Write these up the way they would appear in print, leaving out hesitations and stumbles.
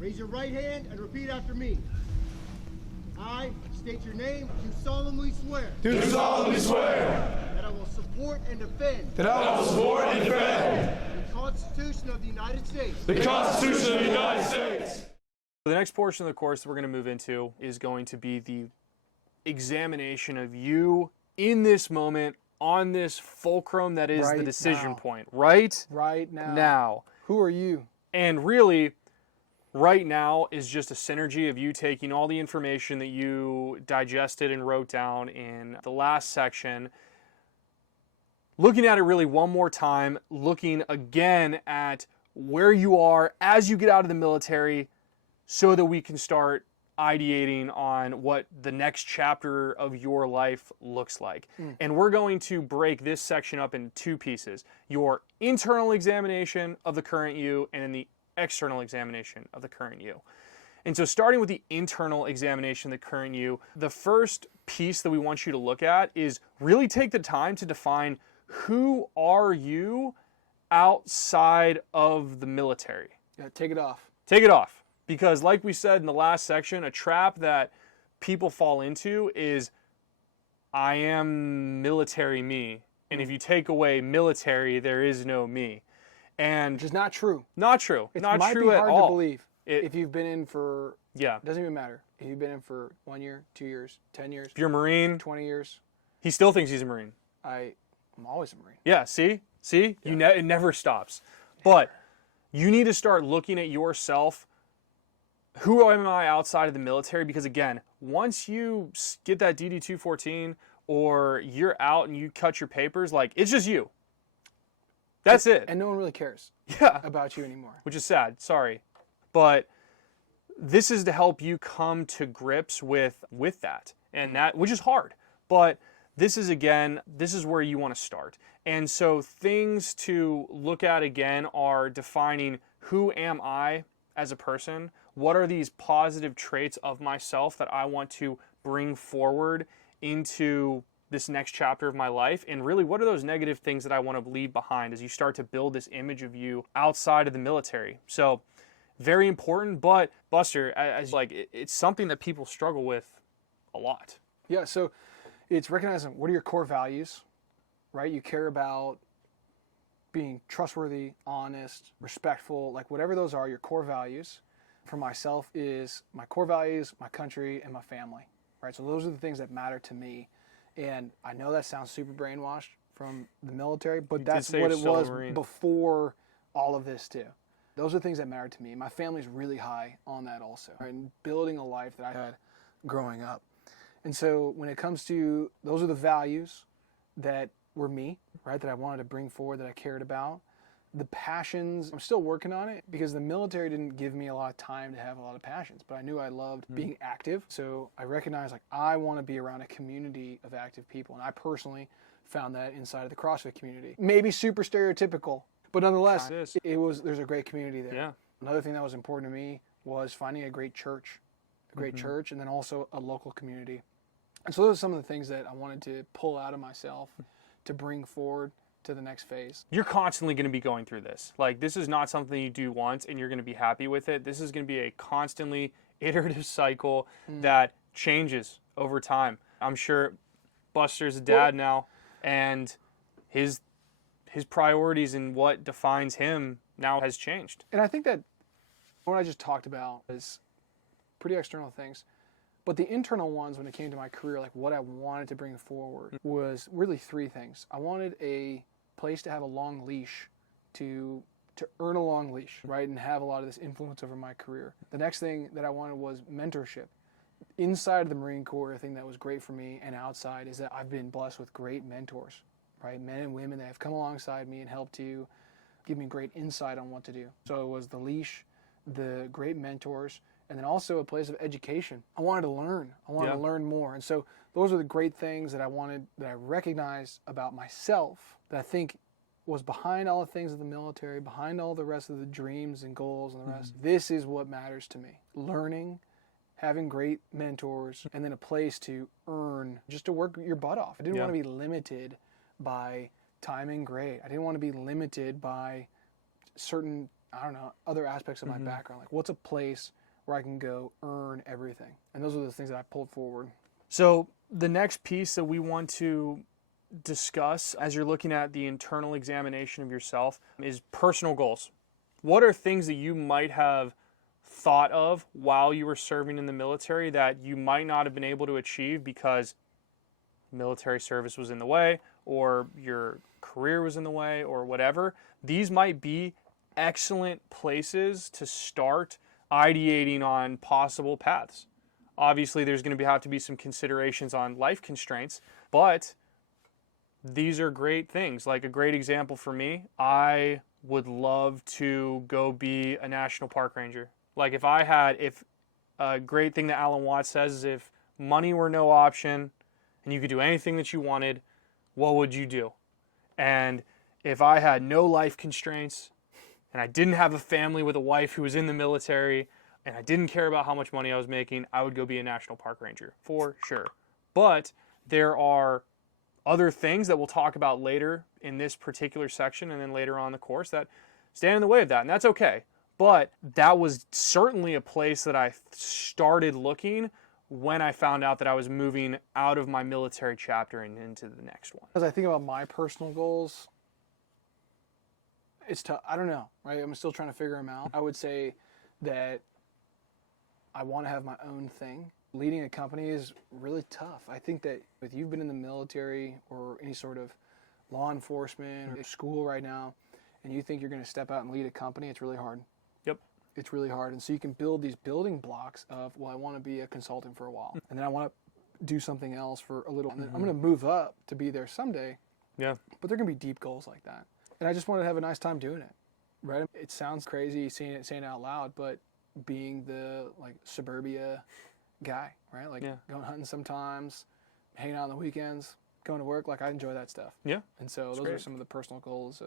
Raise your right hand and repeat after me. I state your name, do solemnly swear Do solemnly swear that I will support and defend that I will support and defend the Constitution of the United States the Constitution of the United States. The next portion of the course that we're going to move into is going to be the examination of you in this moment on this fulcrum that is the decision point. Right now. Who are you? And really, right now is just a synergy of you taking all the information that you digested and wrote down in the last section, looking at it really one more time, looking again at where you are as you get out of the military so that we can start ideating on what the next chapter of your life looks like. And we're going to break this section up in two pieces: your internal examination of the current you and then the external examination of the current you. And so starting with the internal examination of the current you, the first piece that we want you to look at is really take the time to define who are you outside of the military. Yeah, take it off. Take it off. Because like we said in the last section, a trap that people fall into is I am military me. And if you take away military, there is no me. And Which is not true. not true. It Not might true be at hard all. to believe It- if you've been in for, Yeah. it doesn't even matter. If you've been in for 1 year, 2 years, 10 years, If you're a Marine, 20 years, he still thinks he's a Marine. I'm always a Marine. Yeah, see? It never stops. But you need to start looking at yourself. Who am I outside of the military? Because again, once you get that DD-214 or you're out and you cut your papers, like, it's just you. That's it. And no one really cares Yeah. about you anymore. Which is sad, sorry. But this is to help you come to grips with that. And that, which is hard. But this is where you want to start. And so things to look at again are defining who am I as a person? What are these positive traits of myself that I want to bring forward into this next chapter of my life? And really, what are those negative things that I want to leave behind as you start to build this image of you outside of the military? So very important, but Buster, it's something that people struggle with a lot. Yeah, so it's recognizing what are your core values, right? You care about being trustworthy, honest, respectful, like whatever those are, your core values. For myself is my core values, my country, and my family, right? So those are the things that matter to me. And I know that sounds super brainwashed from the military, but that's what it was before all of this too. Those are things that matter to me. My family's really high on that also, right? And building a life that I had growing up. And so when it comes to, those are the values that were me, right? That I wanted to bring forward, that I cared about. The passions, I'm still working on it because the military didn't give me a lot of time to have a lot of passions, but I knew I loved being active. So I recognized like I want to be around a community of active people. And I personally found that inside of the CrossFit community. Maybe super stereotypical, but nonetheless, there's a great community there. Yeah. Another thing that was important to me was finding a great church, and then also a local community. And so those are some of the things that I wanted to pull out of myself to bring forward to the next phase. You're constantly going to be going through this. Like, this is not something you do once and you're going to be happy with it. This is going to be a constantly iterative cycle that changes over time. I'm sure Buster's a dad now, and his priorities and what defines him now has changed. And I think that what I just talked about is pretty external things. But the internal ones, when it came to my career, like what I wanted to bring forward, was really three things. I wanted a place to have a long leash, to earn a long leash, right, and have a lot of this influence over my career. The next thing that I wanted was mentorship. Inside of the Marine Corps, a thing that was great for me, and outside, is that I've been blessed with great mentors, right, men and women that have come alongside me and helped to give me great insight on what to do. So it was the leash, the great mentors, and then also a place of education. I wanted to learn. I wanted to learn more. And so those are the great things that I recognized about myself, that I think was behind all the things of the military, behind all the rest of the dreams and goals and the rest. This is what matters to me. Learning, having great mentors, and then a place to earn, just to work your butt off. I didn't want to be limited by time and grade. I didn't want to be limited by certain I don't know, other aspects of my background. Like, what's a place where I can go earn everything? And those are the things that I pulled forward. So the next piece that we want to discuss as you're looking at the internal examination of yourself is personal goals. What are things that you might have thought of while you were serving in the military that you might not have been able to achieve because military service was in the way, or your career was in the way, or whatever? These might be excellent places to start ideating on possible paths. Obviously, there's going to have to be some considerations on life constraints, but these are great things. Like, a great example for me, I would love to go be a national park ranger. Like, if a great thing that Alan Watts says is, if money were no option and you could do anything that you wanted, what would you do? And if I had no life constraints and I didn't have a family with a wife who was in the military and I didn't care about how much money I was making, I would go be a national park ranger for sure. But there are other things that we'll talk about later in this particular section and then later on in the course that stand in the way of that, and that's okay. But that was certainly a place that I started looking when I found out that I was moving out of my military chapter and into the next one. As I think about my personal goals, it's tough. I don't know, right? I'm still trying to figure them out. I would say that I want to have my own thing. Leading a company is really tough. I think that if you've been in the military or any sort of law enforcement or school right now, and you think you're going to step out and lead a company, it's really hard. Yep. It's really hard. And so you can build these building blocks of, well, I want to be a consultant for a while, and then I want to do something else for a little, and then I'm going to move up to be there someday. Yeah. But they're going to be deep goals like that. And I just want to have a nice time doing it, right? It sounds crazy saying it out loud, but being the, like, suburbia guy, right? Like, going hunting sometimes, hanging out on the weekends, going to work, like, I enjoy that stuff. Yeah. And so those are some of the personal goals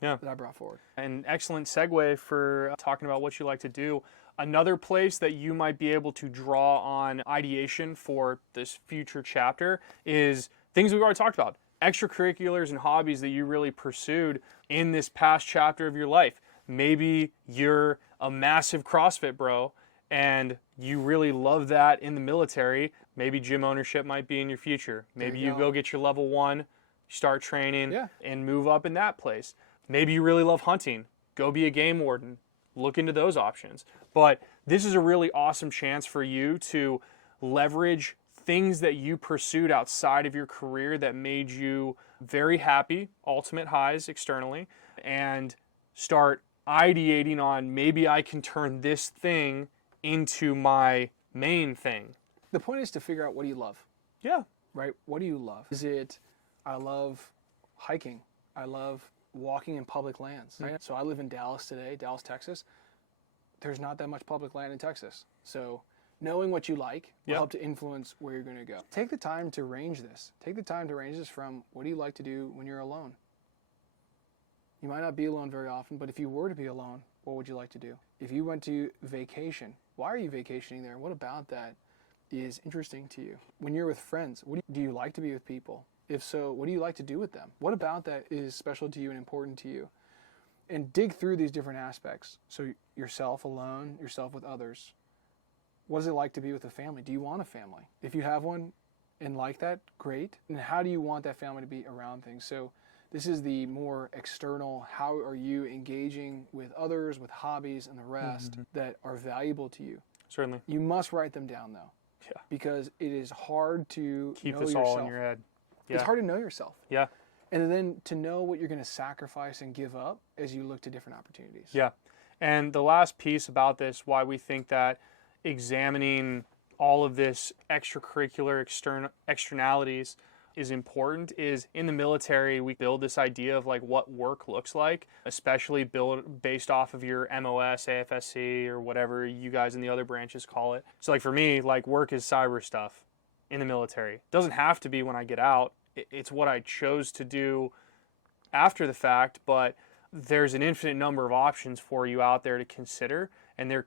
that I brought forward. An excellent segue for talking about what you like to do. Another place that you might be able to draw on ideation for this future chapter is things we've already talked about. Extracurriculars and hobbies that you really pursued in this past chapter of your life. Maybe you're a massive CrossFit bro and you really love that in the military. Maybe gym ownership might be in your future. Maybe you go get your level 1, start training, and move up in that place. Maybe you really love hunting. Go be a game warden. Look into those options. But this is a really awesome chance for you to leverage things that you pursued outside of your career that made you very happy, ultimate highs externally, and start ideating on, maybe I can turn this thing into my main thing. The point is to figure out, what do you love? Yeah. Right? What do you love? Is it, I love hiking. I love walking in public lands. Right? So I live in Dallas today, Dallas, Texas. There's not that much public land in Texas. So knowing what you like will help to influence where you're going to go. Take the time to range this. Take the time to range this from, what do you like to do when you're alone? You might not be alone very often, but if you were to be alone, what would you like to do? If you went to vacation, why are you vacationing there? What about that is interesting to you? When you're with friends, do you like to be with people? If so, what do you like to do with them? What about that is special to you and important to you? And dig through these different aspects. So yourself alone, yourself with others. What is it like to be with a family? Do you want a family? If you have one and like that, great. And how do you want that family to be around things? So this is the more external, how are you engaging with others, with hobbies and the rest that are valuable to you? Certainly. You must write them down, though. Yeah. Because it is hard to keep know this yourself. all in your head. Yeah. It's hard to know yourself. Yeah. And then to know what you're going to sacrifice and give up as you look to different opportunities. Yeah. And the last piece about this, why we think that examining all of this extracurricular externalities is important, is in the military we build this idea of, like, what work looks like, especially based off of your MOS, AFSC, or whatever you guys in the other branches call it. So, like, for me, like, work is cyber stuff in the military. It doesn't have to be when I get out. It's what I chose to do after the fact, but there's an infinite number of options for you out there to consider. And you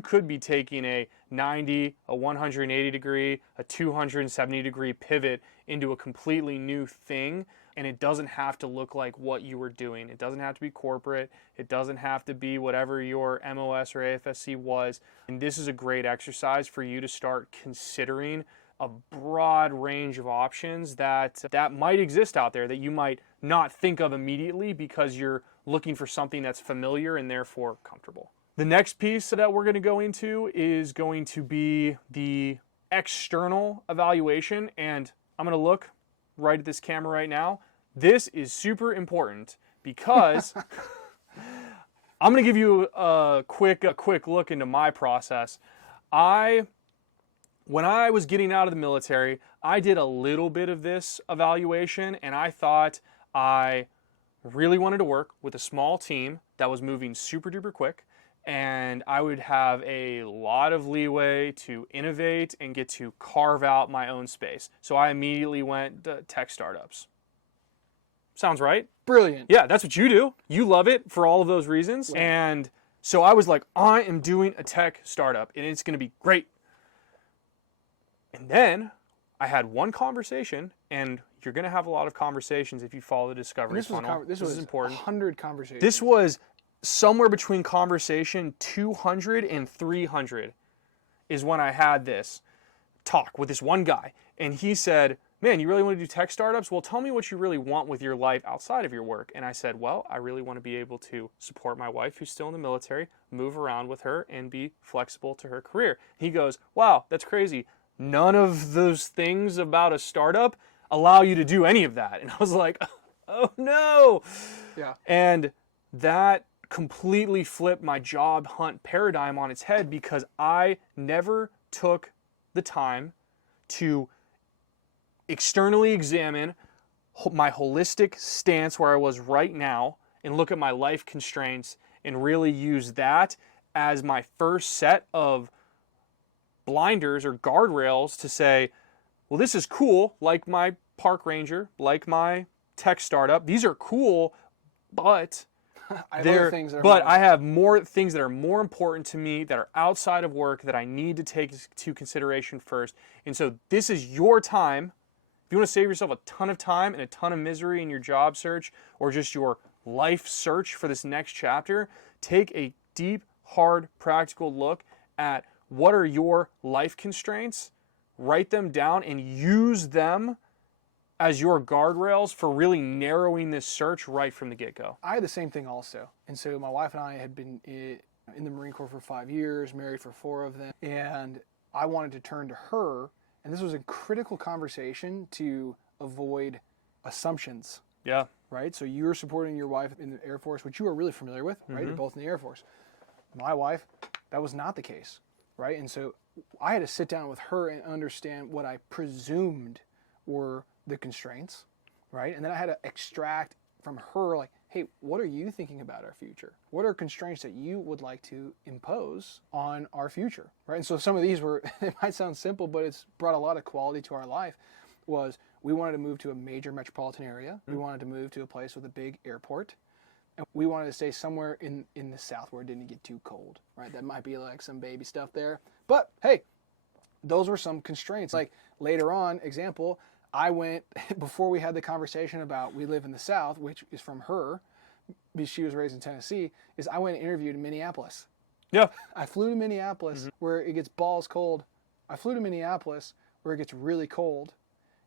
could be taking a 90, a 180 degree, a 270 degree pivot into a completely new thing and it doesn't have to look like what you were doing. It doesn't have to be corporate. It doesn't have to be whatever your MOS or AFSC was. And this is a great exercise for you to start considering a broad range of options that might exist out there that you might not think of immediately because you're looking for something that's familiar and therefore comfortable. The next piece that we're going to go into is going to be the external evaluation, and I'm going to look right at this camera right now. This is super important because I'm going to give you a quick look into my process. When I was getting out of the military, I did a little bit of this evaluation, and I thought I really wanted to work with a small team that was moving super duper quick, and I would have a lot of leeway to innovate and get to carve out my own space. So I immediately went to tech startups. Sounds right? Brilliant. Yeah, that's what you do. You love it for all of those reasons. Right. And so I was like, I am doing a tech startup, and it's going to be great. And then I had one conversation, and you're going to have a lot of conversations if you follow the discovery funnel. This was important. 100 conversations. This was somewhere between conversation 200 and 300 is when I had this talk with this one guy. And he said, man, you really want to do tech startups? Well, tell me what you really want with your life outside of your work. And I said, well, I really want to be able to support my wife who's still in the military, move around with her, and be flexible to her career. He goes, wow, that's crazy. None of those things about a startup allow you to do any of that. And I was like, oh no. Yeah. And that completely flipped my job hunt paradigm on its head because I never took the time to externally examine my holistic stance where I was right now and look at my life constraints and really use that as my first set of blinders or guardrails to say, well, this is cool, like my park ranger, like my tech startup. These are cool, but I have other things that are but more- I have more things that are more important to me that are outside of work that I need to take to consideration first. And so this is your time. If you want to save yourself a ton of time and a ton of misery in your job search or just your life search for this next chapter, take a deep, hard, practical look at what are your life constraints, write them down, and use them as your guardrails for really narrowing this search right from the get-go. I had the same thing also. And so my wife and I had been in the Marine Corps for 5 years, married for 4 of them, and I wanted to turn to her, and this was a critical conversation to avoid assumptions, Yeah. right? So you're supporting your wife in the Air Force, which you are really familiar with, right? You're both in the Air Force. My wife, that was not the case, right? And so I had to sit down with her and understand what I presumed were the constraints, right? And then I had to extract from her, like, hey, what are you thinking about our future? What are constraints that you would like to impose on our future, right? And so some of these were, it might sound simple, but it's brought a lot of quality to our life, was we wanted to move to a major metropolitan area. We wanted to move to a place with a big airport. And we wanted to stay somewhere in the South where it didn't get too cold, right? That might be like some baby stuff there. But hey, those were some constraints. Like later on, example, I went, before we had the conversation about we live in the South, which is from her, because she was raised in Tennessee, is I went and interviewed in Minneapolis. Yeah. I flew to Minneapolis where it gets balls cold. I flew to Minneapolis where it gets really cold,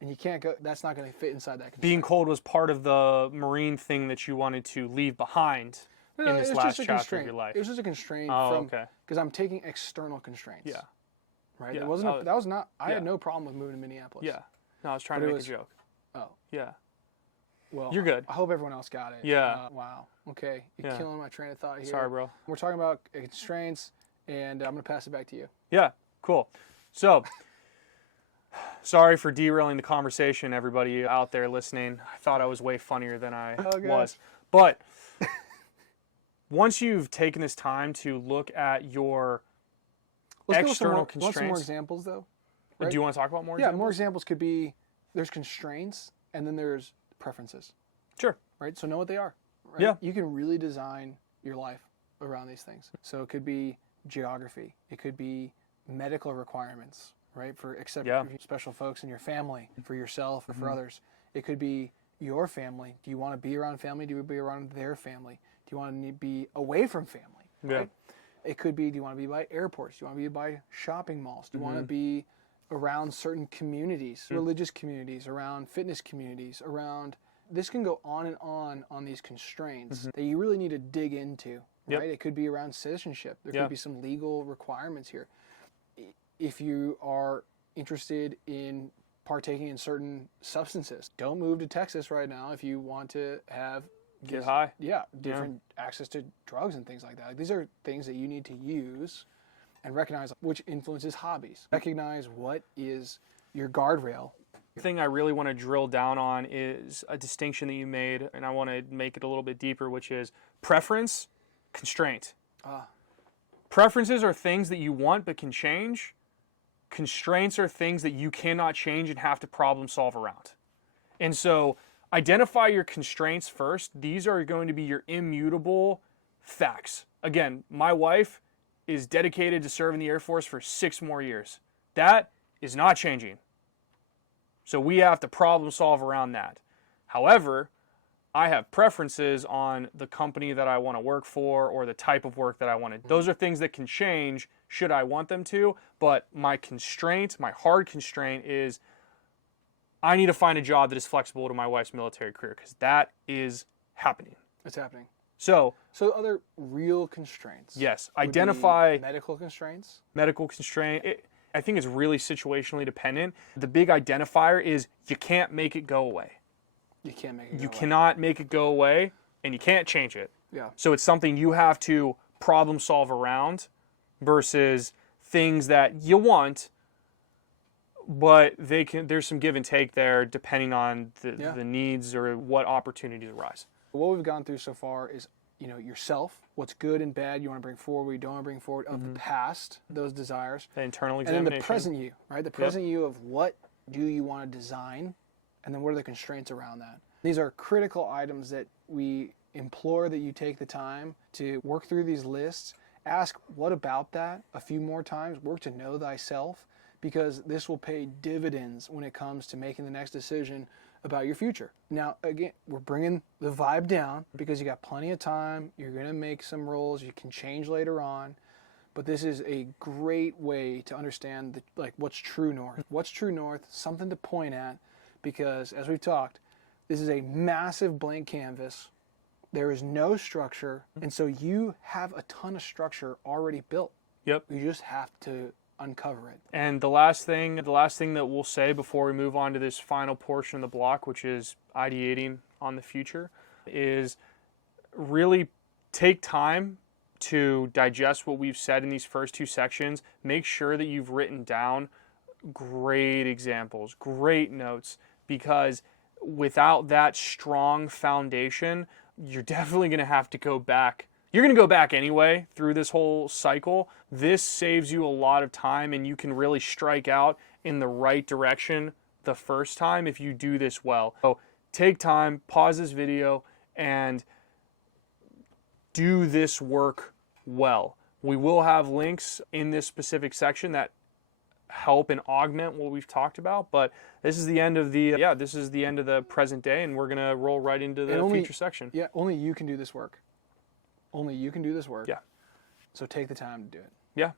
and you can't go, that's not going to fit inside that constraint. Being cold was part of the Marine thing that you wanted to leave behind No, in it this was last just a chapter of constraint. your life. It was just a constraint Oh, from, okay. because I'm taking external constraints. Yeah. Right? Yeah. It wasn't, Oh, that was not, I yeah. had no problem with moving to Minneapolis. Yeah. No, I was trying But to it make was- a joke. Oh, Yeah. well. You're good. I hope everyone else got it. Yeah. Wow. Okay. You're Yeah. killing my train of thought here. Sorry, bro. We're talking about constraints, and I'm going to pass it back to you. Yeah, cool. So, sorry for derailing the conversation, everybody out there listening. I thought I was way funnier than I gosh. was. But once you've taken this time to look at your Let's go with external want some more constraints. examples, though? Do right? you want to talk about more Yeah, examples? more examples could be there's constraints, and then there's preferences, Sure. right? So know what they are. Right? Yeah. You can really design your life around these things. So it could be geography. It could be medical requirements, right? For Yeah. special folks in your family, for yourself, or for others. It could be your family? Do you want to be around family? Do you want to be around their family? Do you want to be away from family? Right? It could be, do you want to be by airports? Do you want to be by shopping malls? Do you want to be around certain communities, religious communities, around fitness communities, around... This can go on and on these constraints that you really need to dig into, right? It could be around citizenship. There could be some legal requirements here. If you are interested in partaking in certain substances, don't move to Texas right now if you want to have... Get high. Yeah, different access to drugs and things like that. Like, these are things that you need to use and recognize which influences hobbies. Recognize what is your guardrail. The thing I really want to drill down on is a distinction that you made, and I want to make it a little bit deeper, which is preference, constraint. Preferences are things that you want but can change. Constraints are things that you cannot change and have to problem solve around. And so identify your constraints first. These are going to be your immutable facts. Again, my wife is dedicated to serving the Air Force for 6 more years. That is not changing. So we have to problem solve around that. However, I have preferences on the company that I want to work for or the type of work that I want to do. Those are things that can change should I want them to, but my constraint, my hard constraint is I need to find a job that is flexible to my wife's military career because that is happening. It's happening. So other real constraints. Yes, would identify be medical constraints. Medical constraint. I think it's really situationally dependent. The big identifier is you can't make it go away. You can't make it go You away. cannot make it go away, and you can't change it. Yeah. So it's something you have to problem solve around versus things that you want, but there's some give and take there depending on the needs or what opportunities arise. What we've gone through so far is, yourself, what's good and bad you want to bring forward, what you don't want to bring forward of the past, those desires. The internal And examination. then the present you, right? The present you of what do you want to design, and then what are the constraints around that. These are critical items that we implore that you take the time to work through these lists. Ask, what about that a few more times? Work to know thyself, because this will pay dividends when it comes to making the next decision about your future. Now, again, we're bringing the vibe down because you got plenty of time. You're going to make some rolls. You can change later on. But this is a great way to understand what's true north. What's true north, something to point at, because as we've talked, this is a massive blank canvas. There is no structure, and so you have a ton of structure already built. Yep. You just have to uncover it. And the last thing that we'll say before we move on to this final portion of the block, which is ideating on the future, is really take time to digest what we've said in these first 2 sections. Make sure that you've written down great examples, great notes, because without that strong foundation, you're definitely going to have to go back. You're going to go back anyway through this whole cycle. This saves you a lot of time, and you can really strike out in the right direction the first time if you do this well. So take time, pause this video, and do this work well. We will have links in this specific section that help and augment what we've talked about, but this is the end of the present day, and we're going to roll right into the future section. Yeah, only you can do this work. Only you can do this work. Yeah. So take the time to do it. Yeah.